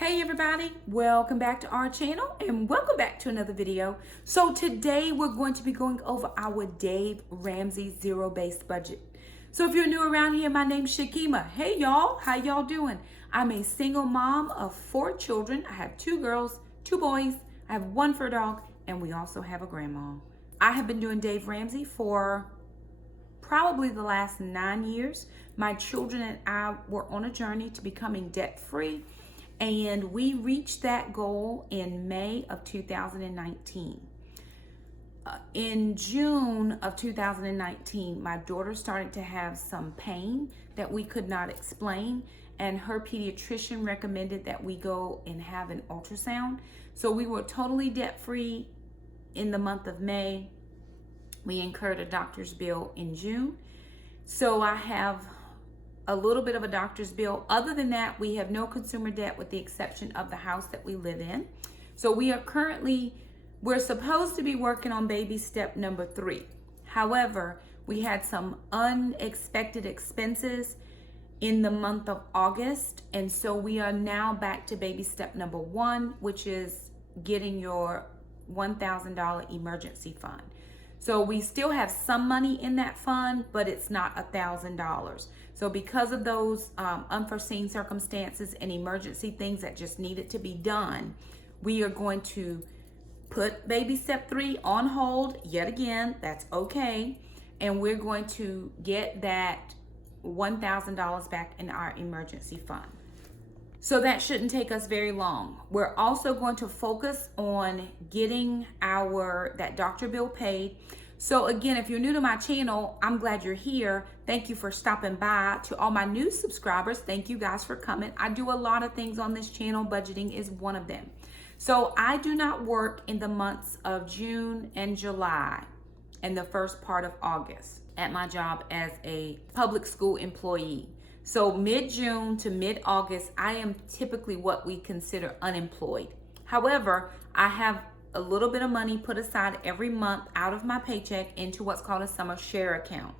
Hey everybody, welcome back to our channel and welcome back to another video. So today we're going to be going over our Dave Ramsey zero-based budget. So if you're new around here, my name's Shakima. Hey y'all, how y'all doing? I'm a single mom of 4 children. I have 2 girls, 2 boys, I have 1 fur dog, and we also have a grandma. I have been doing Dave Ramsey for probably the last 9 years. My children and I were on a journey to becoming debt-free. And we reached that goal in May of 2019. In June of 2019, my daughter started to have some pain that we could not explain, and her pediatrician recommended that we go and have an ultrasound. So we were totally debt-free in the month of May. We incurred a doctor's bill in June. So I have a little bit of a doctor's bill. Other than that, we have no consumer debt with the exception of the house that we live in. So we're supposed to be working on baby step number 3. However, we had some unexpected expenses in the month of August. And so we are now back to baby step number 1, which is getting your $1,000 emergency fund. So we still have some money in that fund, but it's not $1,000. So because of those unforeseen circumstances and emergency things that just needed to be done, we are going to put baby step 3 on hold yet again. That's okay. And we're going to get that $1,000 back in our emergency fund. So that shouldn't take us very long. We're also going to focus on getting that doctor bill paid. So again, if you're new to my channel, I'm glad you're here. Thank you for stopping by. To all my new subscribers, thank you guys for coming. I do a lot of things on this channel. Budgeting is one of them. So I do not work in the months of June and July and the first part of August at my job as a public school employee. So mid-June to mid-August, I am typically what we consider unemployed. However, I have a little bit of money put aside every month out of my paycheck into what's called a summer share account.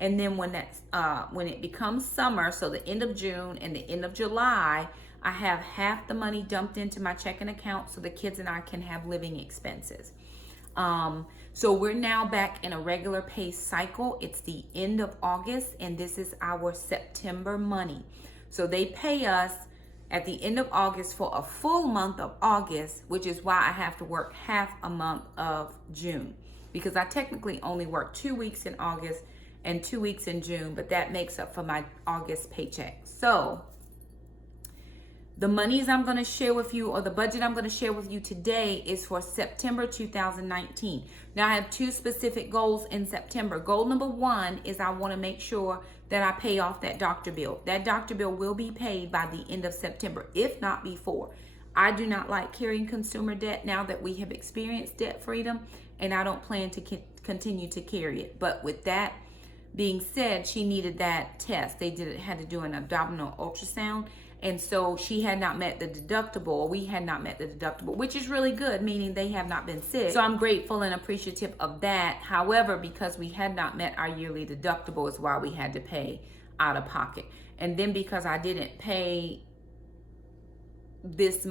And then when it becomes summer, so the end of June and the end of July, I have half the money dumped into my checking account so the kids and I can have living expenses. So we're now back in a regular pay cycle. It's the end of August and this is our September money. So they pay us at the end of August for a full month of August, which is why I have to work half a month of June, because I technically only work 2 weeks in August and 2 weeks in June, but that makes up for my August paycheck. So the monies I'm going to share with you, or the budget I'm going to share with you today, is for September 2019. Now I have 2 specific goals in September. Goal number 1 is I want to make sure that I pay off that doctor bill. That doctor bill will be paid by the end of September, if not before. I do not like carrying consumer debt now that we have experienced debt freedom, and I don't plan to continue to carry it. But with that being said, she needed that test. They had to do an abdominal ultrasound. And so she had not met the deductible, or we had not met the deductible, which is really good, meaning they have not been sick. So I'm grateful and appreciative of that. However, because we had not met our yearly deductible is why we had to pay out of pocket. And then because I didn't pay this,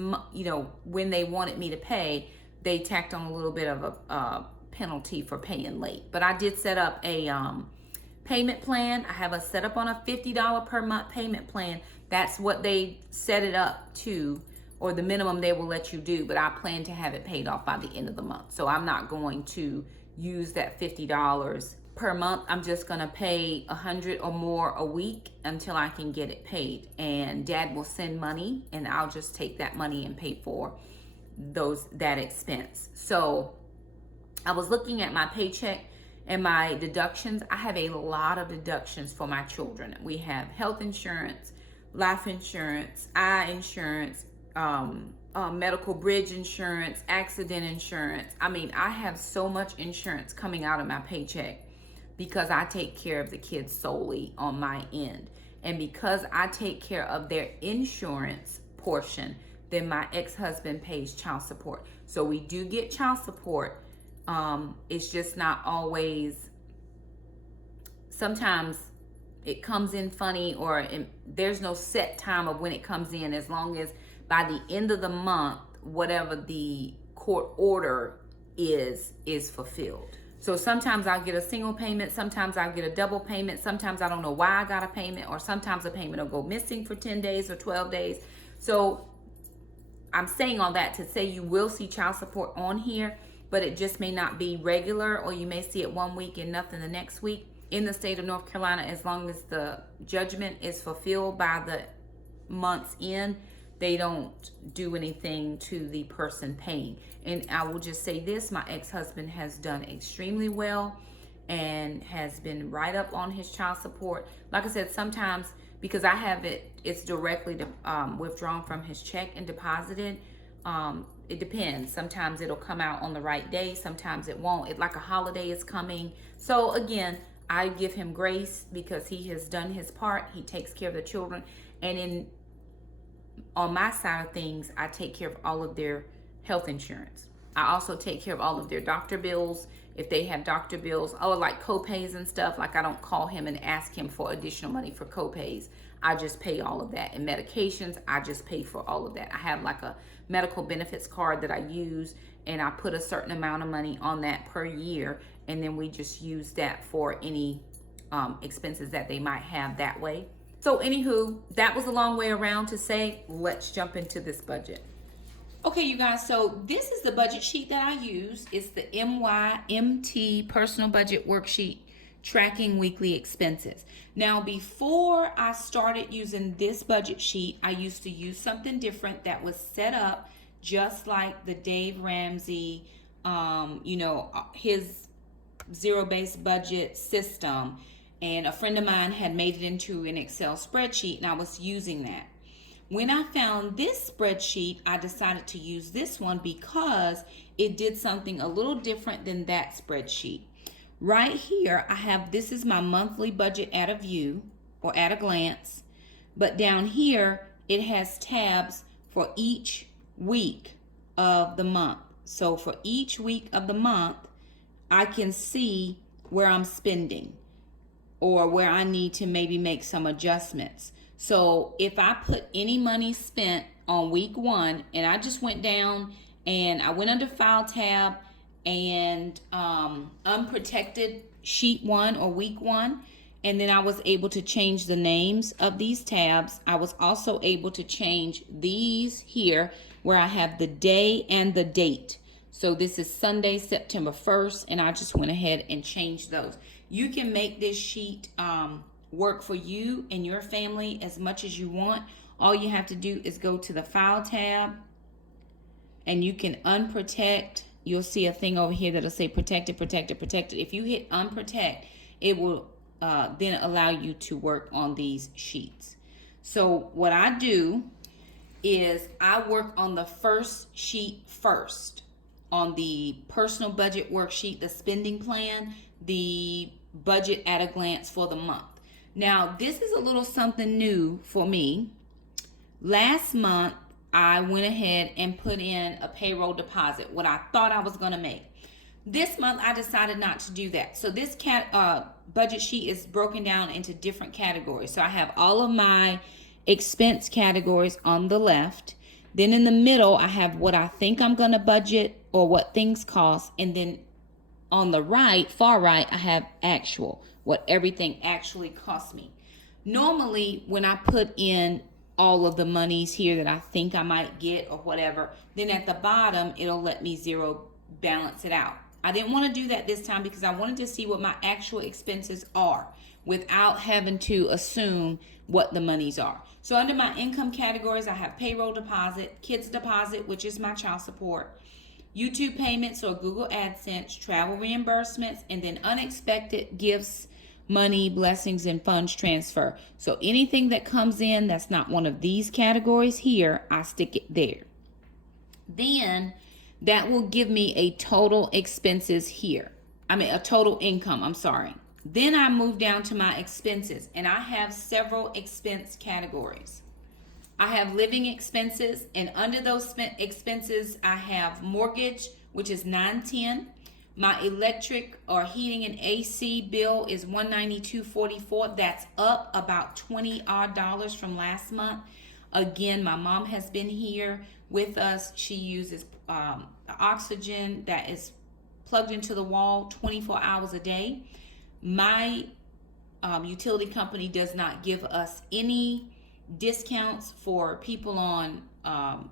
when they wanted me to pay, they tacked on a little bit of a penalty for paying late. But I did set up a payment plan. I have set up on a $50 per month payment plan. That's what they set it up to, or the minimum they will let you do, but I plan to have it paid off by the end of the month. So I'm not going to use that $50 per month. I'm just gonna pay $100 or more a week until I can get it paid. And Dad will send money and I'll just take that money and pay for that expense. So I was looking at my paycheck and my deductions. I have a lot of deductions for my children. We have health insurance, life insurance, eye insurance, medical bridge insurance, accident insurance. I mean, I have so much insurance coming out of my paycheck because I take care of the kids solely on my end. And because I take care of their insurance portion, then my ex-husband pays child support. So we do get child support. It's just not always, sometimes it comes in funny, or there's no set time of when it comes in, as long as by the end of the month, whatever the court order is fulfilled. So sometimes I'll get a single payment, sometimes I'll get a double payment, sometimes I don't know why I got a payment, or sometimes a payment will go missing for 10 days or 12 days. So I'm saying all that to say you will see child support on here, but it just may not be regular, or you may see it one week and nothing the next week. In the state of North Carolina, as long as the judgment is fulfilled by the month's end, they don't do anything to the person paying. And I will just say this, my ex-husband has done extremely well and has been right up on his child support. Like I said, sometimes because I have it's directly withdrawn from his check and deposited. It depends. Sometimes it'll come out on the right day, sometimes it won't. It's like a holiday is coming. So again, I give him grace because he has done his part. He takes care of the children. And on my side of things, I take care of all of their health insurance. I also take care of all of their doctor bills. If they have doctor bills, like co-pays and stuff, like I don't call him and ask him for additional money for co-pays. I just pay all of that. And medications, I just pay for all of that. I have like a medical benefits card that I use, and I put a certain amount of money on that per year, and then we just use that for any expenses that they might have that way. So anywho, that was a long way around to say, let's jump into this budget. Okay, you guys, so this is the budget sheet that I use. It's the MYMT Personal Budget Worksheet Tracking Weekly Expenses. Now, before I started using this budget sheet, I used to use something different that was set up just like the Dave Ramsey, his zero-based budget system. And a friend of mine had made it into an Excel spreadsheet, and I was using that. When I found this spreadsheet, I decided to use this one because it did something a little different than that spreadsheet. Right here, this is my monthly budget at a view or at a glance. But down here, it has tabs for each week of the month. So for each week of the month, I can see where I'm spending or where I need to maybe make some adjustments. So if I put any money spent on week 1, and I just went down and I went under File tab and unprotected sheet 1 or week 1, and then I was able to change the names of these tabs. I was also able to change these here where I have the day and the date. So this is Sunday, September 1st, and I just went ahead and changed those. You can make this sheet work for you and your family as much as you want. All you have to do is go to the File tab, and you can unprotect. You'll see a thing over here that'll say protected, protected, protected. If you hit unprotect, it will then allow you to work on these sheets. So what I do is I work on the first sheet first. On the personal budget worksheet, the spending plan, the budget at a glance for the month. Now, this is a little something new for me. Last month, I went ahead and put in a payroll deposit, what I thought I was going to make. This month, I decided not to do that. So this budget sheet is broken down into different categories. So I have all of my expense categories on the left. Then in the middle, I have what I think I'm going to budget or what things cost. And then on the right, far right, I have actual, what everything actually cost me. Normally, when I put in all of the monies here that I think I might get or whatever, then at the bottom, it'll let me zero balance it out. I didn't want to do that this time because I wanted to see what my actual expenses are without having to assume what the monies are. So under my income categories, I have payroll deposit, kids deposit, which is my child support, YouTube payments or Google AdSense, travel reimbursements, and then unexpected gifts, money, blessings, and funds transfer. So anything that comes in that's not one of these categories here, I stick it there. Then that will give me a total expenses here. A total income, I'm sorry. Then I move down to my expenses, and I have several expense categories. I have living expenses, and under those expenses, I have mortgage, which is $910. My electric or heating and AC bill is $192.44. That's up about $20 from last month. Again, my mom has been here with us. She uses oxygen that is plugged into the wall 24 hours a day. My utility company does not give us any discounts for people on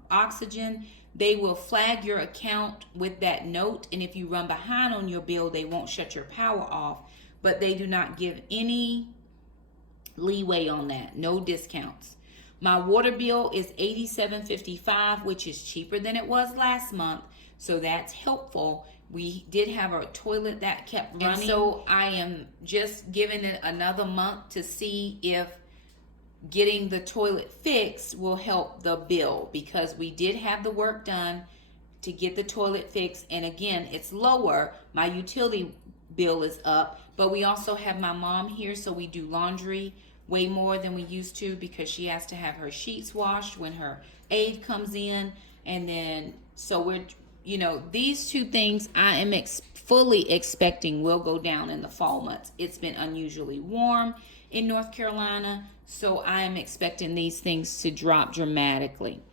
oxygen. They will flag your account with that note, and if you run behind on your bill, they won't shut your power off, but they do not give any leeway on that. No discounts. My water bill is $87.55, which is cheaper than it was last month, so that's helpful. We did have a toilet that kept running, and so I am just giving it another month to see if getting the toilet fixed will help the bill, because we did have the work done to get the toilet fixed, and again, it's lower. My utility bill is up, but we also have my mom here, so we do laundry way more than we used to, because she has to have her sheets washed when her aide comes in. And then so we're, these two things I am fully expecting will go down in the fall months. It's been unusually warm in North Carolina, so I am expecting these things to drop dramatically.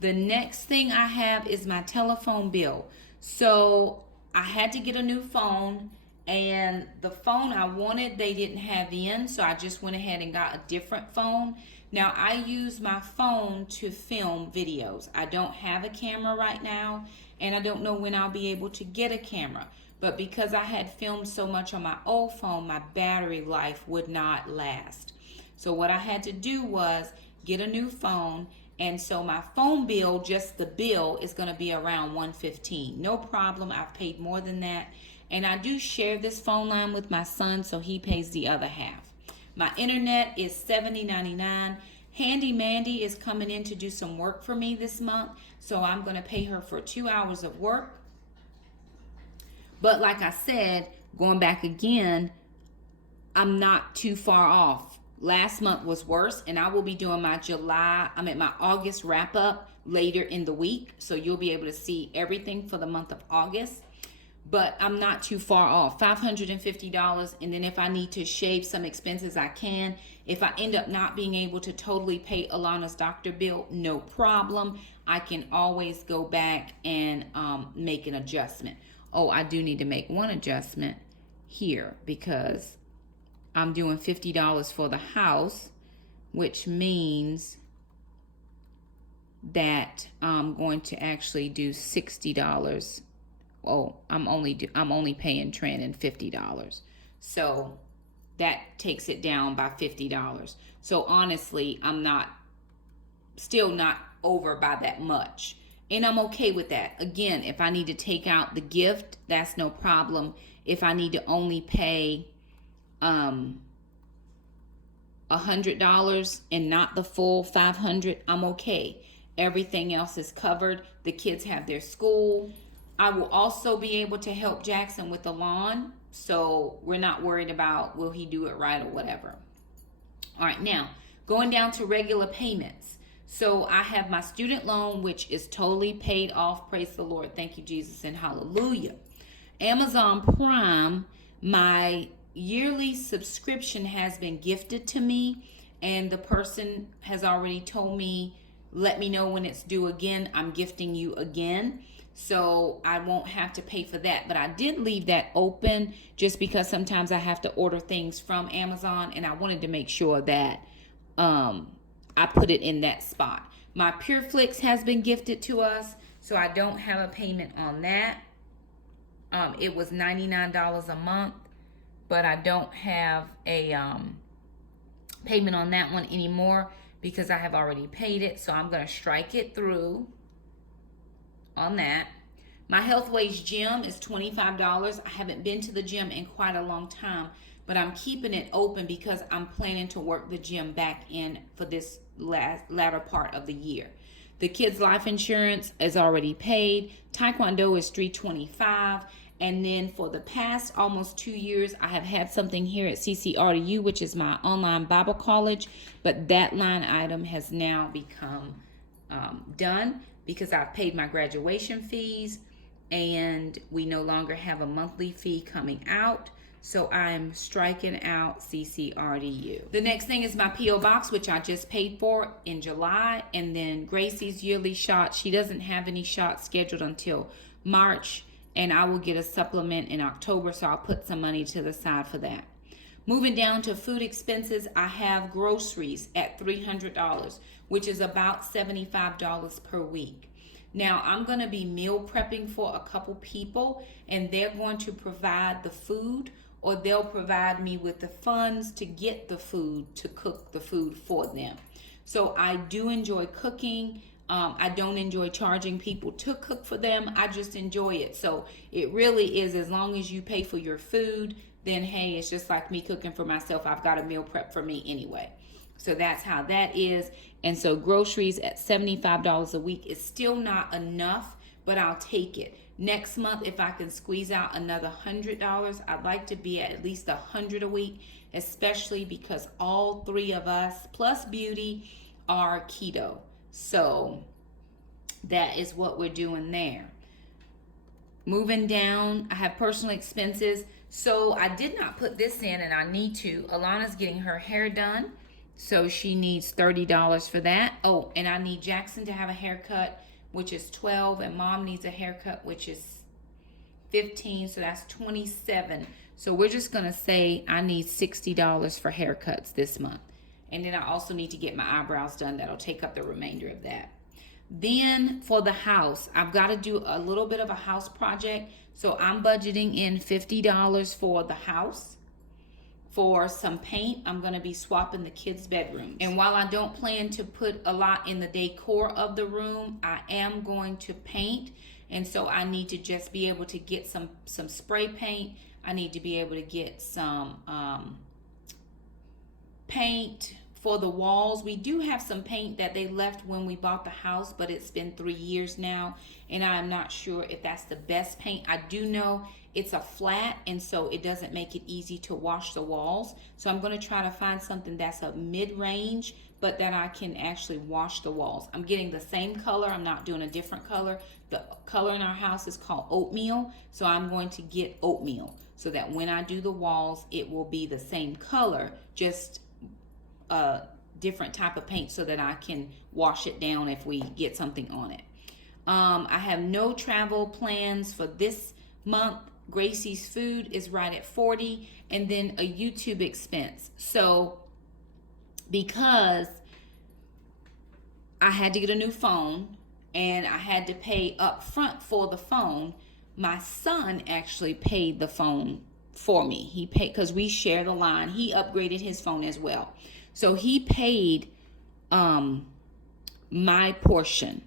The next thing I have is my telephone bill. So I had to get a new phone, and the phone I wanted, they didn't have in, so I just went ahead and got a different phone. Now, I use my phone to film videos. I don't have a camera right now, and I don't know when I'll be able to get a camera. But because I had filmed so much on my old phone, my battery life would not last. So what I had to do was get a new phone, and so my phone bill, just the bill, is going to be around $115. No problem. I've paid more than that. And I do share this phone line with my son, so he pays the other half. My internet is $70.99. Handy Mandy is coming in to do some work for me this month, so I'm going to pay her for 2 hours of work. But like I said, going back again, I'm not too far off. Last month was worse, and I will be doing my August wrap up later in the week, so you'll be able to see everything for the month of August. But I'm not too far off, $550, and then if I need to shave some expenses, I can. If I end up not being able to totally pay Alana's doctor bill, no problem. I can always go back and make an adjustment. Oh, I do need to make one adjustment here, because I'm doing $50 for the house, which means that I'm going to actually do $60. Oh, I'm only paying Trent $50. So that takes it down by $50. So honestly, I'm still not over by that much. And I'm okay with that. Again, if I need to take out the gift, that's no problem. If I need to only pay $100 and not the full $500, I'm okay. Everything else is covered. The kids have their school. I will also be able to help Jackson with the lawn, so we're not worried about will he do it right or whatever. All right, now going down to regular payments. So I have my student loan, which is totally paid off. Praise the Lord. Thank you, Jesus, and hallelujah. Amazon Prime, my yearly subscription has been gifted to me, and the person has already told me, let me know when it's due again. I'm gifting you again. So I won't have to pay for that. But I did leave that open just because sometimes I have to order things from Amazon, and I wanted to make sure that I put it in that spot. My PureFlix has been gifted to us, so I don't have a payment on that. It was $99 a month, but I don't have a payment on that one anymore because I have already paid it. So I'm going to strike it through on that. My Health Wage gym is $25. I haven't been to the gym in quite a long time, but I'm keeping it open because I'm planning to work the gym back in for this latter part of the year. The kids' life insurance is already paid. Taekwondo is $325. And then for the past almost 2 years, I have had something here at CCRDU, which is my online Bible college, but that line item has now become done because I've paid my graduation fees, and we no longer have a monthly fee coming out. So I'm striking out CCRDU. The next thing is my P.O. box, which I just paid for in July. And then Gracie's yearly shot. She doesn't have any shots scheduled until March. And I will get a supplement in October. So I'll put some money to the side for that. Moving down to food expenses, I have groceries at $300, which is about $75 per week. Now, I'm going to be meal prepping for a couple people, and they're going to provide the food, or they'll provide me with the funds to get the food, to cook the food for them. So I do enjoy cooking. I don't enjoy charging people to cook for them. I just enjoy it. So it really is, as long as you pay for your food, then hey, it's just like me cooking for myself. I've got a meal prep for me anyway. So that's how that is. And so groceries at $75 a week is still not enough, but I'll take it. Next month, if I can squeeze out another $100, I'd like to be at least $100 a week, especially because all three of us, plus Beauty, are keto. So that is what we're doing there. Moving down, I have personal expenses. So I did not put this in, and I need to. Alana's getting her hair done, so she needs $30 for that. Oh, and I need Jackson to have a haircut, which is $12, and Mom needs a haircut, which is $15, so that's $27. So we're just gonna say I need $60 for haircuts this month. And then I also need to get my eyebrows done. That'll take up the remainder of that. Then for the house, I've got to do a little bit of a house project. So I'm budgeting in $50 for the house. For some paint, I'm going to be swapping the kids' bedrooms. And while I don't plan to put a lot in the decor of the room, I am going to paint. And so I need to just be able to get some spray paint. I need to be able to get some paint for the walls. We do have some paint that they left when we bought the house, but it's been 3 years now, and I'm not sure if that's the best paint. I do know it's a flat, and so it doesn't make it easy to wash the walls. So I'm going to try to find something that's a mid-range, but that I can actually wash the walls. I'm getting the same color. I'm not doing a different color. The color in our house is called oatmeal, so I'm going to get oatmeal so that when I do the walls, it will be the same color, just a different type of paint so that I can wash it down if we get something on it. I have no travel plans for this month. Gracie's food is right at $40, and then a YouTube expense. So because I had to get a new phone and I had to pay up front for the phone, my son actually paid the phone for me. He paid because we share the line. He upgraded his phone as well. So he paid my portion.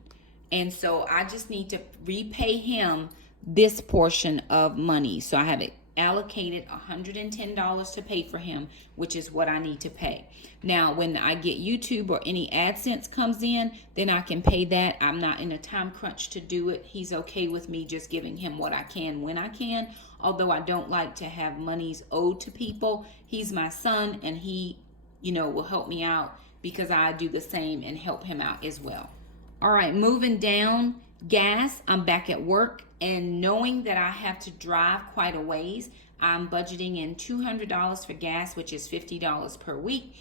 And so I just need to repay him this portion of money. So I have it allocated $110 to pay for him, which is what I need to pay. Now, when I get YouTube or any AdSense comes in, then I can pay that. I'm not in a time crunch to do it. He's okay with me just giving him what I can when I can. Although I don't like to have monies owed to people. He's my son, and he, will help me out because I do the same and help him out as well. All right, moving down, gas. I'm back at work, and knowing that I have to drive quite a ways, I'm budgeting in $200 for gas, which is $50 per week.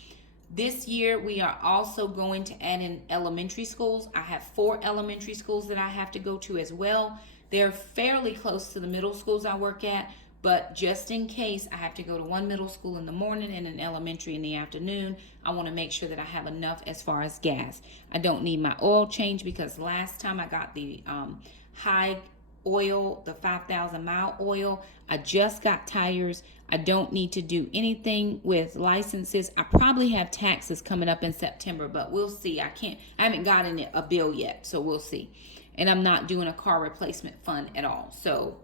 This year, we are also going to add in elementary schools. I have 4 elementary schools that I have to go to as well. They're fairly close to the middle schools I work at, but just in case I have to go to one middle school in the morning and an elementary in the afternoon, I want to make sure that I have enough as far as gas. I don't need my oil change because last time I got the high oil, the 5,000 mile oil. I just got tires. I don't need to do anything with licenses. I probably have taxes coming up in September, but we'll see. I haven't gotten a bill yet, so we'll see. And I'm not doing a car replacement fund at all. So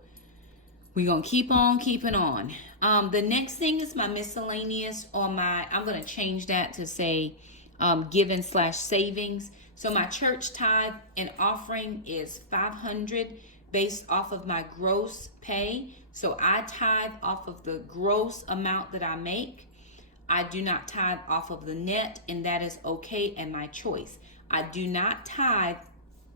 we're going to keep on keeping on. The next thing is my miscellaneous, or I'm going to change that to say giving/savings. So my church tithe and offering is $500 based off of my gross pay. So I tithe off of the gross amount that I make. I do not tithe off of the net, and that is okay and my choice. I do not tithe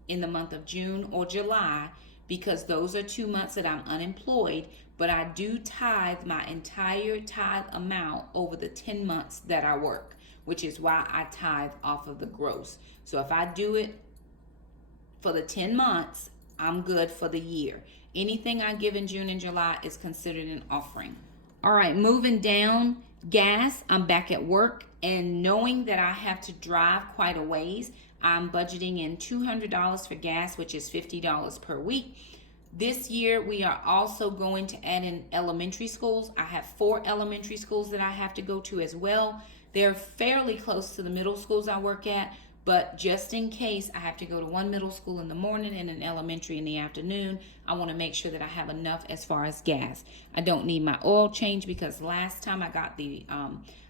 in the month of June or July because those are 2 months that I'm unemployed, but I do tithe my entire tithe amount over the 10 months that I work, which is why I tithe off of the gross. So if I do it for the 10 months, I'm good for the year. Anything I give in June and July is considered an offering. All right, moving down, gas. I'm back at work, and knowing that I have to drive quite a ways, I'm budgeting in $200 for gas, which is $50 per week. This year, we are also going to add in elementary schools. I have 4 elementary schools that I have to go to as well. They're fairly close to the middle schools I work at, but just in case I have to go to one middle school in the morning and an elementary in the afternoon, I want to make sure that I have enough as far as gas. I don't need my oil change because last time I got the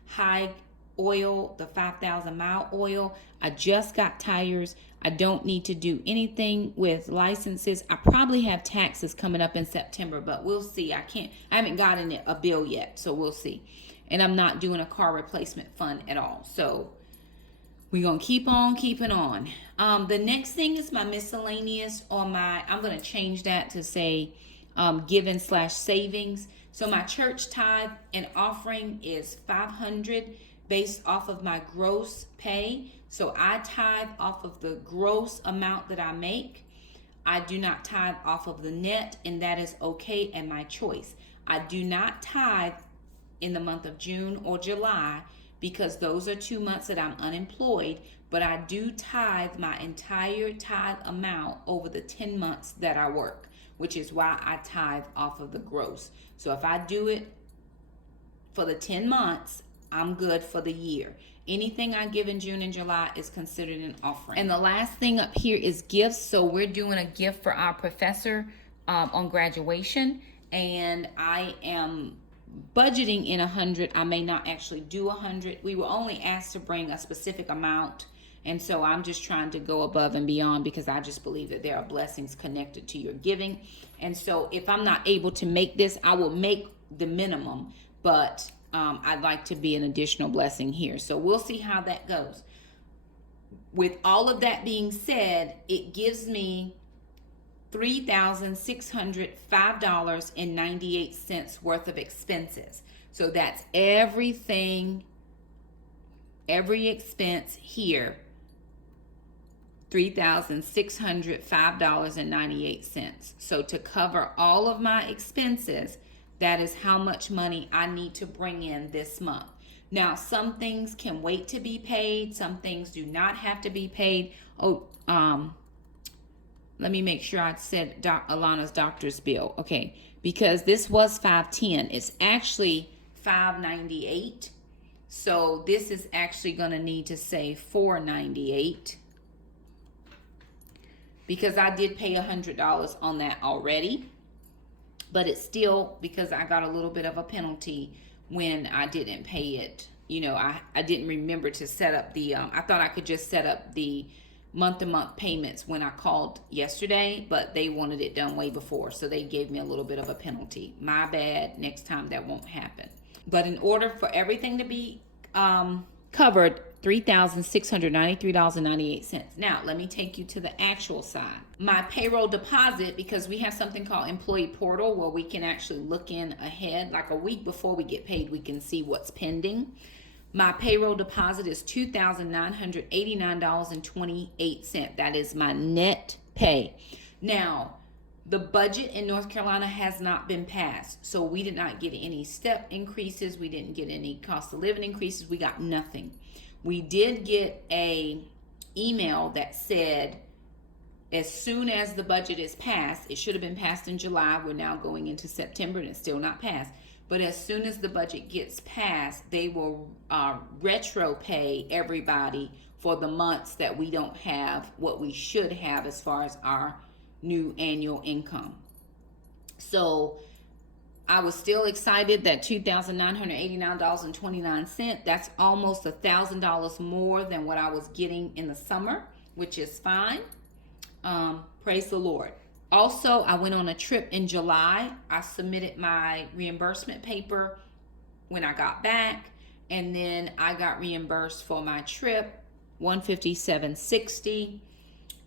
high oil, the 5,000 mile oil. I just got tires. I don't need to do anything with licenses. I probably have taxes coming up in September, but we'll see. I haven't gotten a bill yet, so we'll see. And I'm not doing a car replacement fund at all. So we're going to keep on keeping on. The next thing is my miscellaneous, or I'm going to change that to say giving/savings. So my church tithe and offering is $500 based off of my gross pay. So I tithe off of the gross amount that I make. I do not tithe off of the net, and that is okay and my choice. I do not tithe in the month of June or July because those are 2 months that I'm unemployed, but I do tithe my entire tithe amount over the 10 months that I work, which is why I tithe off of the gross. So if I do it for the 10 months, I'm good for the year. Anything I give in June and July is considered an offering. And the last thing up here is gifts. So we're doing a gift for our professor on graduation, and I am budgeting in 100. I may not actually do 100. We were only asked to bring a specific amount, and so I'm just trying to go above and beyond because I just believe that there are blessings connected to your giving. And so if I'm not able to make this, I will make the minimum, but I'd like to be an additional blessing here. So we'll see how that goes. With all of that being said, it gives me $3,605.98 worth of expenses. So that's everything, every expense here, $3,605.98. So to cover all of my expenses, that is how much money I need to bring in this month. Now, some things can wait to be paid. Some things do not have to be paid. Let me make sure I said Alana's doctor's bill. Okay, because this was $510. It's actually $598. So this is actually going to need to say $498 because I did pay $100 on that already. But it's still, because I got a little bit of a penalty when I didn't pay it. You know, I didn't remember to set up the, I thought I could just set up the month-to-month payments when I called yesterday, but they wanted it done way before. So they gave me a little bit of a penalty. My bad. Next time that won't happen. But in order for everything to be covered, $3,693.98. Now, let me take you to the actual side. My payroll deposit, because we have something called Employee Portal where we can actually look in ahead, like a week before we get paid, we can see what's pending. My payroll deposit is $2,989.28. That is my net pay. Now, the budget in North Carolina has not been passed, so we did not get any step increases. We didn't get any cost of living increases. We got nothing. We did get a email that said as soon as the budget is passed, it should have been passed in July. We're now going into September and it's still not passed. But as soon as the budget gets passed, they will retro pay everybody for the months that we don't have what we should have as far as our new annual income. So I was still excited that $2,989.29, that's almost $1,000 more than what I was getting in the summer, which is fine. Praise the Lord. Also, I went on a trip in July. I submitted my reimbursement paper when I got back, and then I got reimbursed for my trip, $157.60.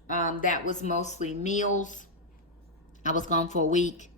That was mostly meals. I was gone for a week.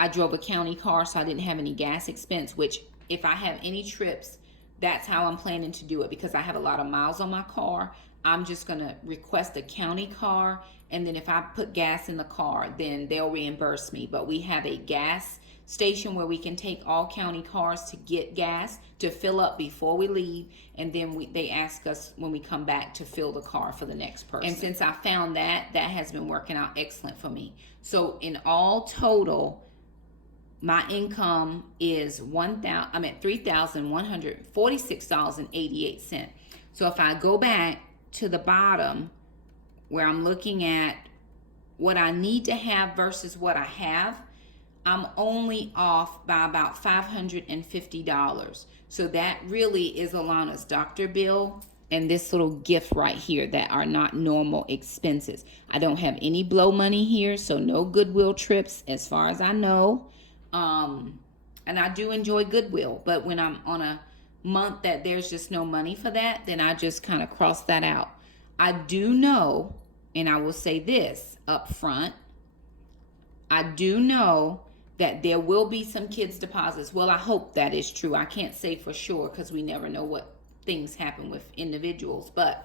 I drove a county car, so I didn't have any gas expense, which if I have any trips, that's how I'm planning to do it, because I have a lot of miles on my car. I'm just going to request a county car, and then if I put gas in the car, then they'll reimburse me. But we have a gas station where we can take all county cars to get gas to fill up before we leave, and then they ask us when we come back to fill the car for the next person. And since I found that has been working out excellent for me. So in all total, my income is $3,146.88. So if I go back to the bottom where I'm looking at what I need to have versus what I have, I'm only off by about $550. So that really is Alana's doctor bill and this little gift right here that are not normal expenses. I don't have any blow money here, so no Goodwill trips as far as I know. And I do enjoy Goodwill, but when I'm on a month that there's just no money for that, then I just kind of cross that out. I do know, and I will say this up front, I do know that there will be some kids' deposits. Well, I hope that is true. I can't say for sure because we never know what things happen with individuals. But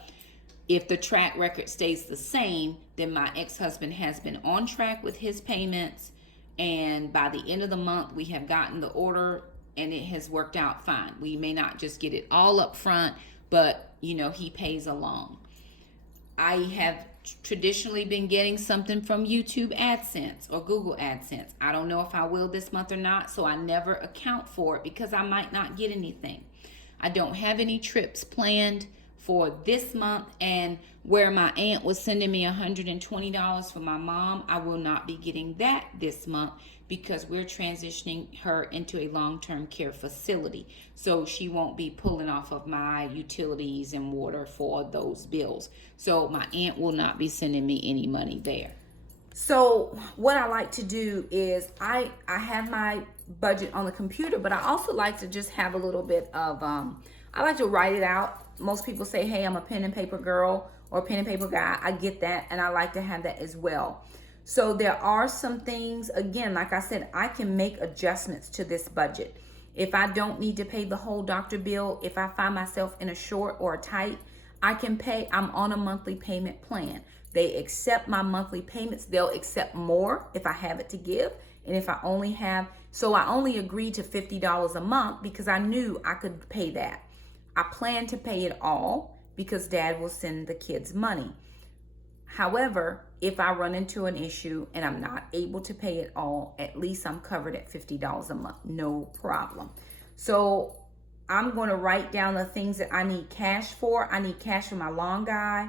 if the track record stays the same, then my ex-husband has been on track with his payments. And by the end of the month, we have gotten the order and it has worked out fine. We may not just get it all up front, but he pays along. I have traditionally been getting something from YouTube AdSense or Google AdSense. I don't know if I will this month or not, so I never account for it because I might not get anything. I don't have any trips planned for this month, and where my aunt was sending me $120 for my mom, I will not be getting that this month because we're transitioning her into a long-term care facility. So she won't be pulling off of my utilities and water for those bills. So my aunt will not be sending me any money there. So what I like to do is I have my budget on the computer, but I also like to just have a little bit of, I like to write it out. Most people say, hey, I'm a pen and paper girl or pen and paper guy. I get that, and I like to have that as well. So there are some things, again, like I said, I can make adjustments to this budget. If I don't need to pay the whole doctor bill, if I find myself in a short or a tight, I can pay. I'm on a monthly payment plan. They accept my monthly payments. They'll accept more if I have it to give. And if I only have, so I only agreed to $50 a month because I knew I could pay that. I plan to pay it all because Dad will send the kids money. However, if I run into an issue and I'm not able to pay it all, at least I'm covered at $50 a month, no problem. So I'm going to write down the things that I need cash for. I need cash for my lawn guy.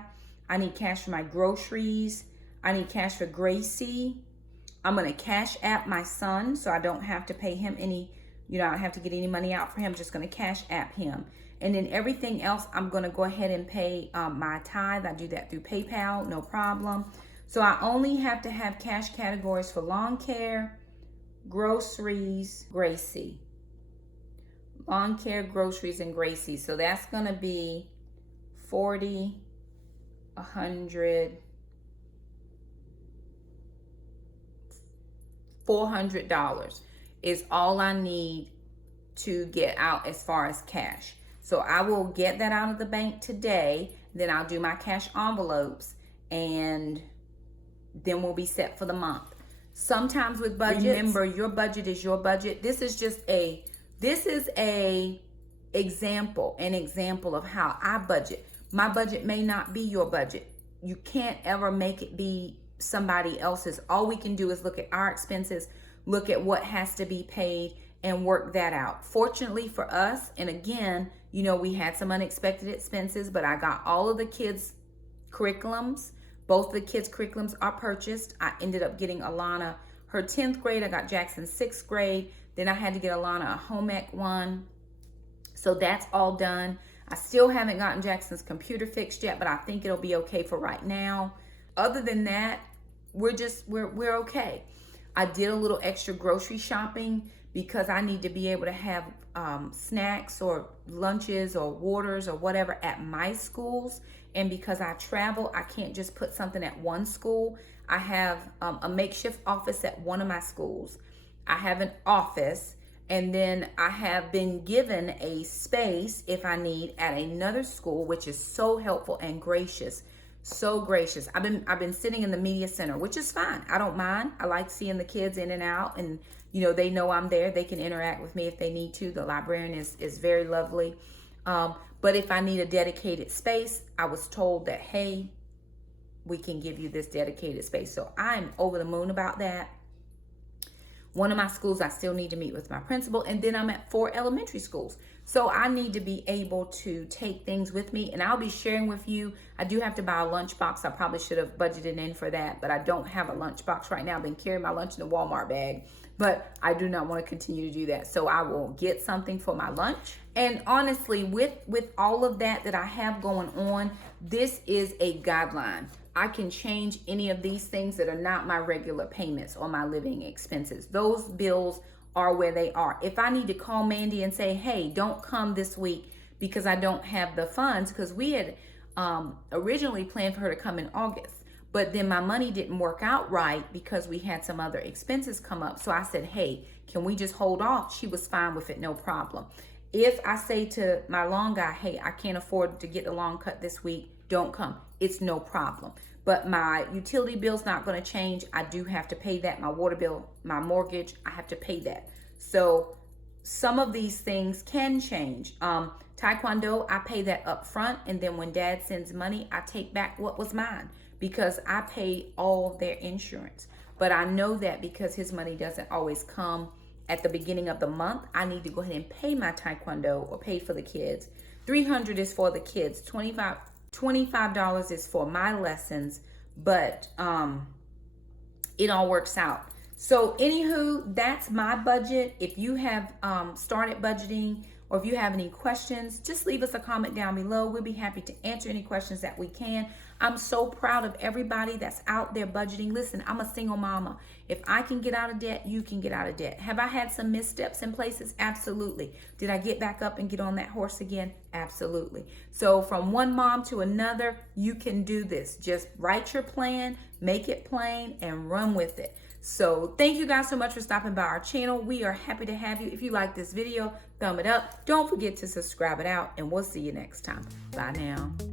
I need cash for my groceries. I need cash for Gracie. I'm going to cash app my son so I don't have to pay him any, I don't have to get any money out for him. I'm just going to cash app him. And then everything else, I'm going to go ahead and pay my tithe. I do that through PayPal, no problem. So I only have to have cash categories for lawn care, groceries, Gracie. Lawn care, groceries, and Gracie. So that's going to be $40, $100, $400 is all I need to get out as far as cash. So I will get that out of the bank today. Then I'll do my cash envelopes and then we'll be set for the month. Sometimes with budgets, remember your budget is your budget. This is an example of how I budget. My budget may not be your budget. You can't ever make it be somebody else's. All we can do is look at our expenses, look at what has to be paid, and work that out. Fortunately for us, and again, we had some unexpected expenses, but I got all of the kids' curriculums. Both of the kids' curriculums are purchased. I ended up getting Alana her 10th grade. I got Jackson 6th grade. Then I had to get Alana a home ec one. So that's all done. I still haven't gotten Jackson's computer fixed yet, but I think it'll be okay for right now. Other than that, we're okay. I did a little extra grocery shopping because I need to be able to have snacks or lunches or waters or whatever at my schools. And because I travel, I can't just put something at one school. I have a makeshift office at one of my schools. I have an office, and then I have been given a space if I need at another school, which is so helpful and gracious. So gracious. I've been sitting in the media center, which is fine. I don't mind. I like seeing the kids in and out, and they know I'm there. They can interact with me if they need to. The librarian is very lovely. But if I need a dedicated space, I was told that, hey, we can give you this dedicated space. So I'm over the moon about that. One of my schools, I still need to meet with my principal, and then I'm at 4 elementary schools. So I need to be able to take things with me, and I'll be sharing with you. I do have to buy a lunchbox. I probably should have budgeted in for that, but I don't have a lunchbox right now. I've been carrying my lunch in a Walmart bag, but I do not want to continue to do that. So I will get something for my lunch. And honestly, with all of that I have going on, this is a guideline. I can change any of these things that are not my regular payments or my living expenses. Those bills are where they are. If I need to call Mandy and say, hey, don't come this week because I don't have the funds, because we had originally planned for her to come in August, but then my money didn't work out right because we had some other expenses come up. So I said, hey, can we just hold off? She was fine with it, no problem. If I say to my lawn guy, hey, I can't afford to get the lawn cut this week, don't come, it's no problem. But my utility bill's not going to change. I do have to pay that. My water bill, my mortgage, I have to pay that. So some of these things can change. Taekwondo, I pay that up front, and then when Dad sends money, I take back what was mine because I pay all their insurance. But I know that because his money doesn't always come at the beginning of the month, I need to go ahead and pay my Taekwondo or pay for the kids. $300 is for the kids. $25 is for my lessons, but it all works out. So anywho, that's my budget. If you have started budgeting, or if you have any questions, just leave us a comment down below. We'll be happy to answer any questions that we can. I'm so proud of everybody that's out there budgeting. Listen, I'm a single mama. If I can get out of debt, you can get out of debt. Have I had some missteps in places? Absolutely. Did I get back up and get on that horse again? Absolutely. So from one mom to another, you can do this. Just write your plan, make it plain, and run with it. So thank you guys so much for stopping by our channel. We are happy to have you. If you like this video, thumb it up. Don't forget to subscribe it out, and we'll see you next time. Bye now.